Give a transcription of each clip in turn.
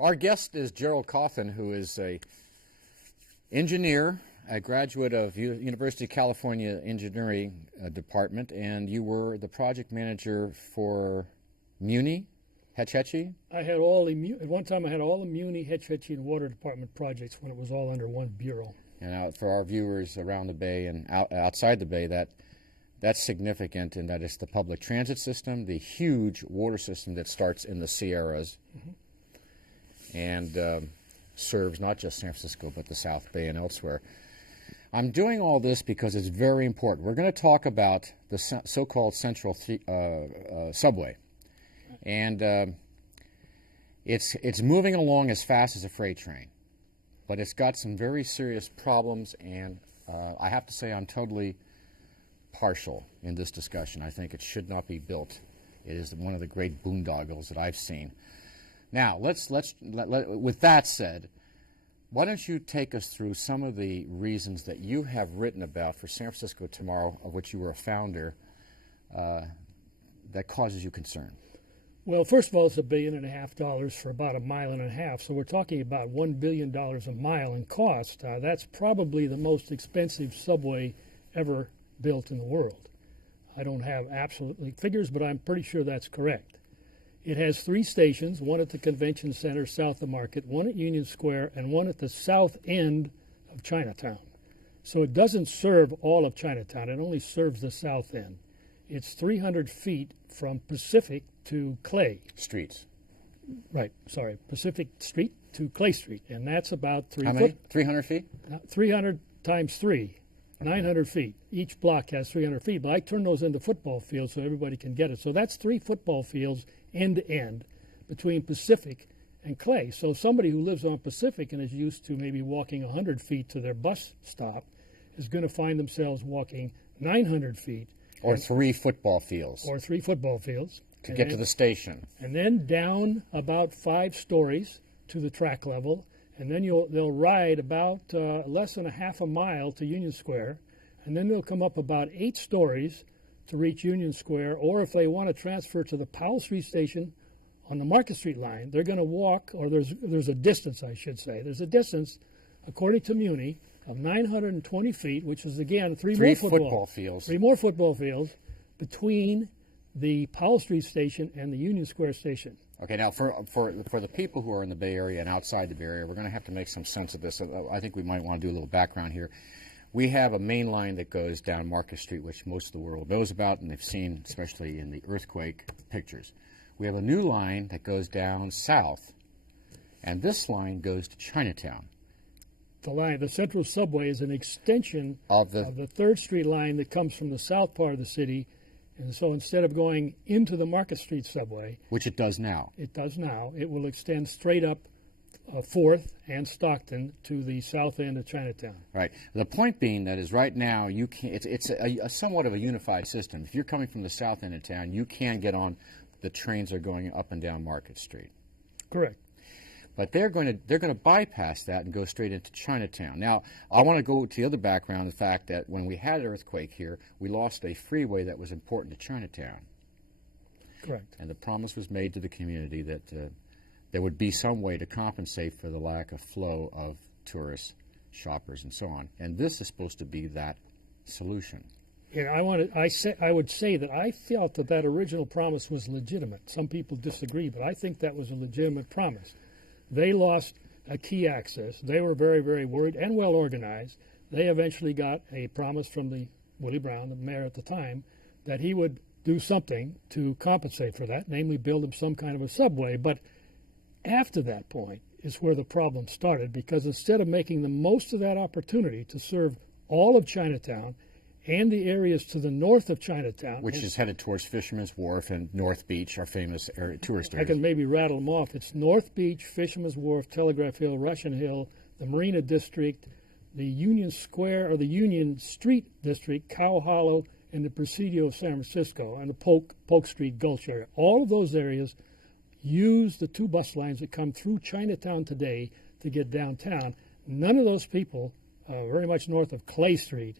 Our guest is Gerald Cauthen, who is an engineer, a graduate of University of California Engineering Department, and you were the project manager for Muni, Hetch Hetchy? I had all the, at one time I had all the Muni, Hetch Hetchy, and Water Department projects when it was all under one bureau. And for our viewers around the Bay and outside the Bay, that's significant in that it's the public transit system, the huge water system that starts in the Sierras, and serves not just San Francisco but the South Bay and elsewhere. I'm doing all this because it's very important. We're going to talk about the so-called Central Subway, and it's moving along as fast as a freight train, but it's got some very serious problems, and I have to say I'm totally partial in this discussion. I think it should not be built. It is one of the great boondoggles that I've seen. Now, with that said, why don't you take us through some of the reasons that you have written about for San Francisco Tomorrow, of which you were a founder, that causes you concern? Well, first of all, it's $1.5 billion for about a mile and a half, so we're talking about $1 billion a mile in cost. That's probably the most expensive subway ever built in the world. I don't have absolutely figures, but I'm pretty sure that's correct. It has 3 stations, one at the Convention Center south of Market, one at Union Square, and one at the south end of Chinatown. So it doesn't serve all of Chinatown. It only serves the south end. It's 300 feet from Pacific to Clay. Streets. Right, sorry, Pacific Street to Clay Street, and that's about 3 How many? 300 feet? 300 times 3. 900 feet. Each block has 300 feet, but I turn those into football fields so everybody can get it. So that's 3 football fields end to end between Pacific and Clay. So somebody who lives on Pacific and is used to maybe walking 100 feet to their bus stop is going to find themselves walking 900 feet. Or 3 football fields. Or 3 football fields. To get to the station. And then down about 5 stories to the track level. And then they'll ride about less than a half a mile to Union Square, and then they'll come up about 8 stories to reach Union Square, or if they want to transfer to the Powell Street station on the Market Street line, they're going to walk, or there's a distance, I should say. There's a distance, according to Muni, of 920 feet, which is, again, 3 more football fields. 3 more football fields between the Powell Street station and the Union Square station. Okay, now for the people who are in the Bay Area and outside the Bay Area, we're going to have to make some sense of this. I think we might want to do a little background here. We have a main line that goes down Market Street, which most of the world knows about and they've seen, especially in the earthquake pictures. We have a new line that goes down south, and this line goes to Chinatown. The Central Subway is an extension of the 3rd Street line that comes from the south part of the city. And so instead of going into the Market Street subway, which it does now, it will extend straight up 4th and Stockton to the south end of Chinatown. Right. The point being that is right now you can. It's a somewhat of a unified system. If you're coming from the south end of town, you can get on. The trains are going up and down Market Street. Correct. But they're going to bypass that and go straight into Chinatown. Now, I want to go to the other background, the fact that when we had an earthquake here, we lost a freeway that was important to Chinatown. Correct. And the promise was made to the community that there would be some way to compensate for the lack of flow of tourists, shoppers, and so on. And this is supposed to be that solution. Yeah, I would say that I felt that original promise was legitimate. Some people disagree, but I think that was a legitimate promise. They lost a key access. They were very, very worried and well organized. They eventually got a promise from Willie Brown, the mayor at the time, that he would do something to compensate for that, namely build them some kind of a subway. But after that point is where the problem started, because instead of making the most of that opportunity to serve all of Chinatown and the areas to the north of Chinatown, which is headed towards Fisherman's Wharf and North Beach, our famous tourist areas. I can maybe rattle them off. It's North Beach, Fisherman's Wharf, Telegraph Hill, Russian Hill, the Marina District, the Union Square or the Union Street District, Cow Hollow, and the Presidio of San Francisco, and the Polk Street Gulch area. All of those areas use the 2 bus lines that come through Chinatown today to get downtown. None of those people, very much north of Clay Street,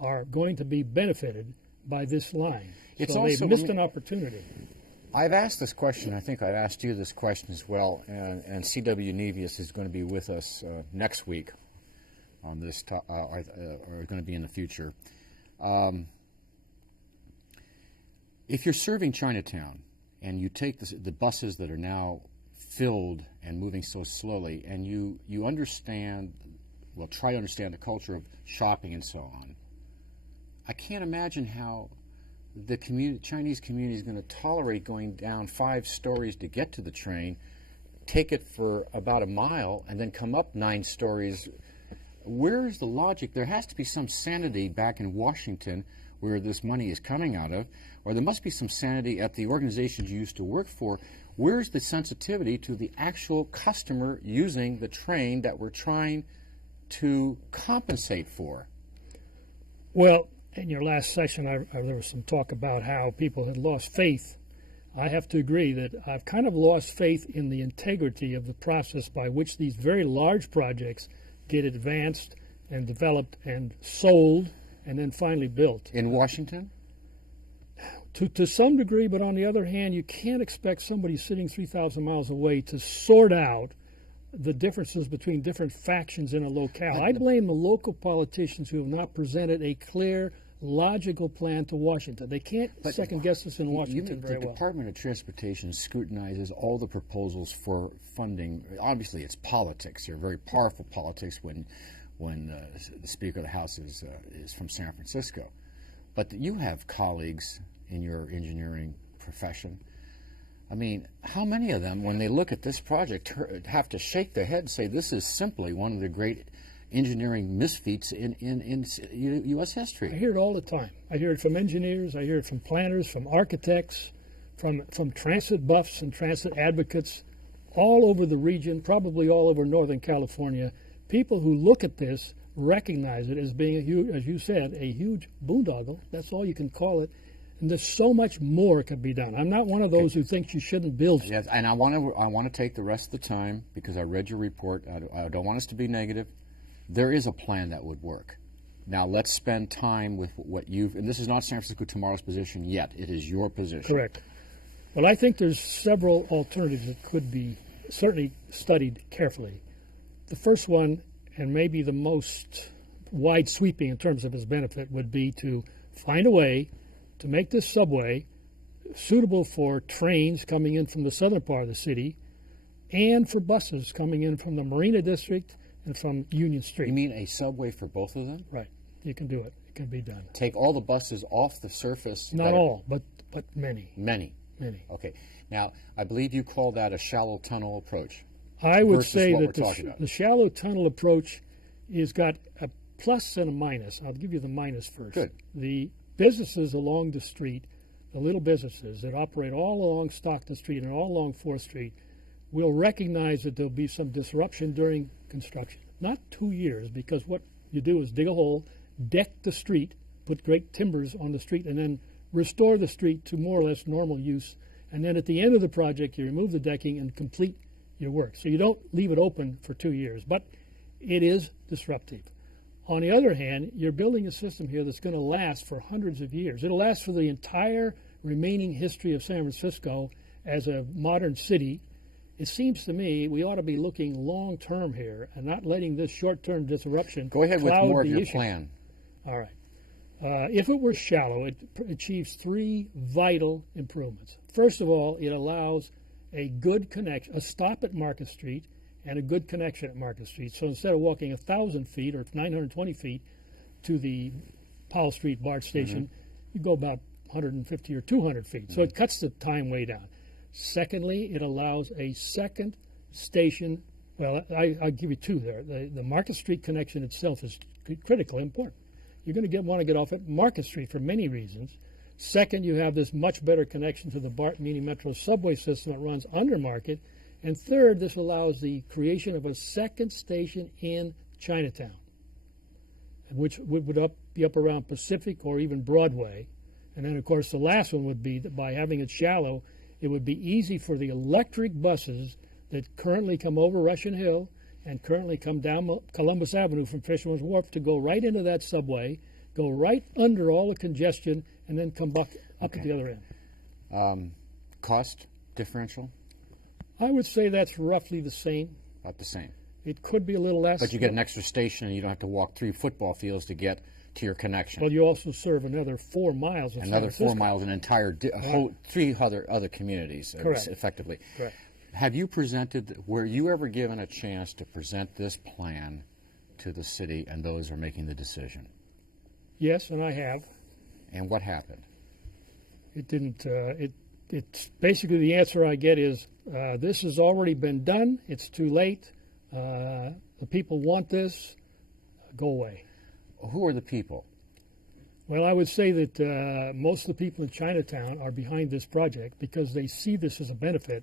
are going to be benefited by this line. It's so also, they've missed an opportunity. I've asked this question. I think I've asked you this question as well. And C.W. Nevius is going to be with us next week on this, are going to be in the future. If you're serving Chinatown and you take the buses that are now filled and moving so slowly, and you understand, well, try to understand the culture of shopping and so on, I can't imagine how the Chinese community is going to tolerate going down 5 stories to get to the train, take it for about a mile, and then come up 9 stories. Where is the logic? There has to be some sanity back in Washington where this money is coming out of, or there must be some sanity at the organizations you used to work for. Where's the sensitivity to the actual customer using the train that we're trying to compensate for? Well, in your last session, there was some talk about how people had lost faith. I have to agree that I've kind of lost faith in the integrity of the process by which these very large projects get advanced and developed and sold and then finally built. In Washington? To some degree, but on the other hand, you can't expect somebody sitting 3,000 miles away to sort out the differences between different factions in a locale. I blame the local politicians who have not presented a clear, logical plan to Washington. They can't second guess this in Washington very well. The Department of Transportation scrutinizes all the proposals for funding. Obviously, it's politics. They're very powerful politics when the Speaker of the House is from San Francisco. But you have colleagues in your engineering profession. I mean, how many of them, when they look at this project, have to shake their head and say, this is simply one of the great engineering misfeats in U.S. history? I hear it all the time. I hear it from engineers, I hear it from planners, from architects, from transit buffs and transit advocates all over the region, probably all over Northern California. People who look at this recognize it as being, as you said, a huge boondoggle. That's all you can call it. And there's so much more can be done. I'm not one of those who thinks you shouldn't build. Yes, and I want to take the rest of the time, because I read your report. I don't want us to be negative. There is a plan that would work. Now let's spend time with what you've, and this is not San Francisco Tomorrow's position yet. It is your position. Correct. Well, I think there's several alternatives that could be certainly studied carefully. The first one, and maybe the most wide sweeping in terms of its benefit, would be to find a way to make this subway suitable for trains coming in from the southern part of the city and for buses coming in from the Marina District and from Union Street. You mean a subway for both of them? Right. You can do it. It can be done. Take all the buses off the surface? Not all, but many. Many? Many. Okay. Now, I believe you call that a shallow tunnel approach. I would say that the shallow tunnel approach has got a plus and a minus. I'll give you the minus first. Good. The businesses along the street, the little businesses that operate all along Stockton Street and all along 4th Street, will recognize that there'll be some disruption during construction. Not 2 years, because what you do is dig a hole, deck the street, put great timbers on the street, and then restore the street to more or less normal use. And then at the end of the project, you remove the decking and complete your work. So you don't leave it open for 2 years, but it is disruptive. On the other hand, you're building a system here that's going to last for hundreds of years. It'll last for the entire remaining history of San Francisco as a modern city. It seems to me we ought to be looking long-term here and not letting this short-term disruption Go ahead with more of your issue. plan. All right. If it were shallow, it achieves 3 vital improvements. First of all, it allows a good connection, a stop at Market Street, and a good connection at Market Street. So instead of walking 1,000 feet or 920 feet to the Powell Street BART station, you go about 150 or 200 feet. So it cuts the time way down. Secondly, it allows a second station. Well, I'll give you 2 there. The Market Street connection itself is critically important. You're going to want to get off at Market Street for many reasons. Second, you have this much better connection to the BART Mini Metro subway system that runs under Market. And third, this allows the creation of a second station in Chinatown, which would be up around Pacific or even Broadway. And then, of course, the last one would be that by having it shallow, it would be easy for the electric buses that currently come over Russian Hill and currently come down Columbus Avenue from Fisherman's Wharf to go right into that subway go right under all the congestion, and then come back up at the other end. Cost differential? I would say that's roughly the same. About the same. It could be a little less. But you get an extra station, and you don't have to walk 3 football fields to get to your connection. Well, you also serve another 4 miles of Another San 4 miles, an entire whole 3 other communities, Correct. effectively. Correct. Have you presented? Were you ever given a chance to present this plan to the city and those who are making the decision? Yes, and I have. And what happened? It didn't. It's basically the answer I get is this has already been done. It's too late. The people want this. Go away. Who are the people? Well, I would say that most of the people in Chinatown are behind this project because they see this as a benefit.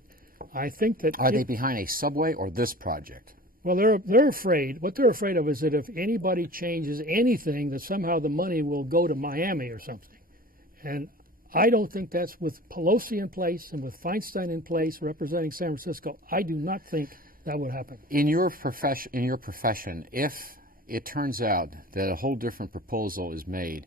I think that Are they behind a subway or this project? well, they're afraid. What they're afraid of is that if anybody changes anything, that somehow the money will go to Miami or something. And I don't think that's with Pelosi in place and with Feinstein in place representing San Francisco. I do not think that would happen. In your profession, if it turns out that a whole different proposal is made,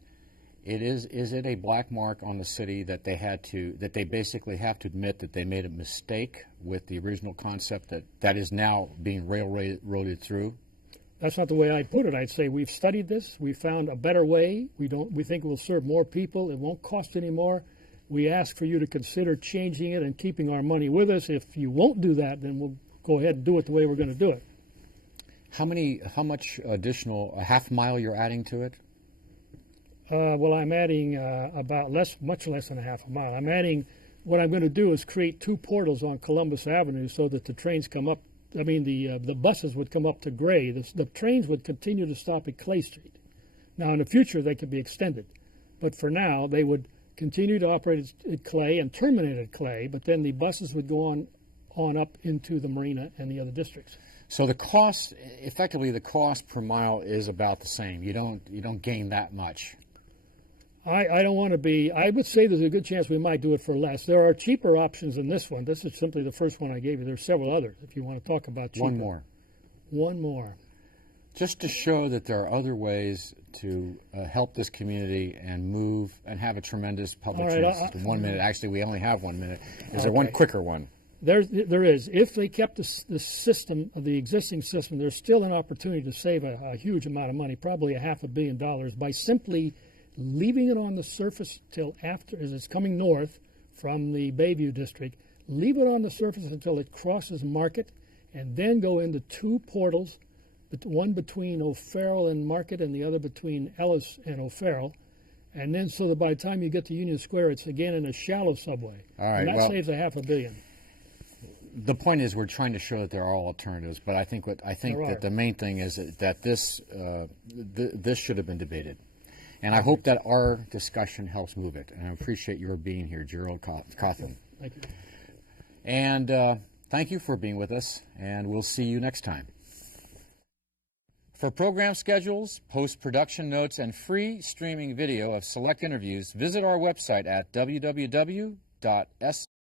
is it a black mark on the city that they basically have to admit that they made a mistake with the original concept that is now being railroaded through? That's not the way I'd put it. I'd say we've studied this. We found a better way. We think it will serve more people. It won't cost any more. We ask for you to consider changing it and keeping our money with us. If you won't do that, then we'll go ahead and do it the way we're going to do it. How much additional, a half mile you're adding to it? Well, I'm adding much less than a half a mile. What I'm going to do is create 2 portals on Columbus Avenue so that the trains come up. I mean, the buses would come up to Gray. The trains would continue to stop at Clay Street. Now, in the future, they could be extended. But for now, they would continue to operate at Clay and terminate at Clay, but then the buses would go on up into the Marina and the other districts. So the cost, effectively, the cost per mile is about the same. You don't gain that much. I don't want to be. I would say there's a good chance we might do it for less. There are cheaper options than this one. This is simply the first one I gave you. There's several others if you want to talk about cheaper. One more. Just to show that there are other ways to help this community and move and have a tremendous public transit system. 1 minute. Actually, we only have 1 minute. Is there one quicker one? There is. If they kept the system, the existing system, there's still an opportunity to save a huge amount of money, probably $500 million, by simply leaving it on the surface till after, as it's coming north from the Bayview district, leave it on the surface until it crosses Market, and then go into 2 portals, one between O'Farrell and Market and the other between Ellis and O'Farrell, and then so that by the time you get to Union Square, it's again in a shallow subway. All right, and that saves $500 million. The point is, we're trying to show that there are alternatives, but I think that the main thing is that this should have been debated. And I hope that our discussion helps move it. And I appreciate your being here, Gerald Cauthen. Thank you. And thank you for being with us, and we'll see you next time. For program schedules, post-production notes, and free streaming video of select interviews, visit our website at www.s